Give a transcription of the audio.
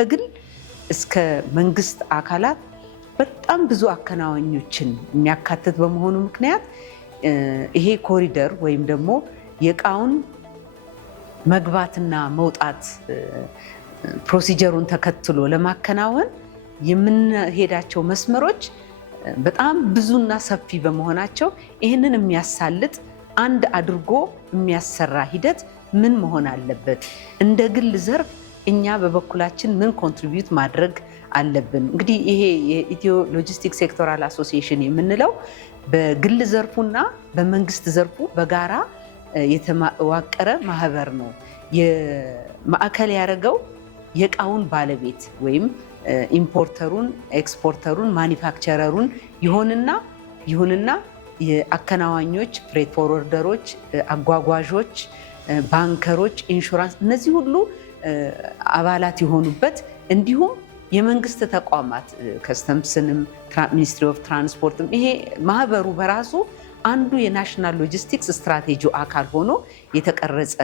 ከግል እስከ መንግስት አካላት በጣም ብዙ አከናዋኞችን የሚያካትት በመሆኑ ምክንያት ይሄ ኮሪደር ወይም ደግሞ የእቃውን መግባትና መውጣት ፕሮሲጀሩን ተከትሎ ለማከናወን የምንሄዳቸው መስመሮች በጣም ብዙና ሰፊ በመሆናቸው ይህንን የሚያሳልጥ አንድ አድርጎ የሚያሰራ ሂደት ምን መሆን አለበት? እንደ ግል ዘርፍ እኛ በበኩላችን ምን ኮንትሪቢዩት ማድረግ አለብን? እንግዲህ ይሄ የኢትዮ ሎጂስቲክስ ሴክቶራል አሶሲዬሽን የምንለው በግል ዘርፉና በመንግስት ዘርፉ በጋራ የተዋቀረ ማህበር ነው። የማዕከል ያደረገው የእቃውን ባለቤት ወይም ኢምፖርተሩን፣ ኤክስፖርተሩን፣ ማኒፋክቸረሩን ይሁንና የአከናዋኞች፣ ፍሬት ፎርወርደሮች፣ አጓጓዦች፣ ባንከሮች፣ ኢንሹራንስ እነዚህ ሁሉ አባላት የሆኑበት እንዲሁም የመንግስት ተቋማት ከስተምስንም ሚኒስትሪ ኦፍ ትራንስፖርትም ይሄ ማህበሩ በራሱ አንዱ የናሽናል ሎጂስቲክስ ስትራቴጂ አካል ሆኖ የተቀረጸ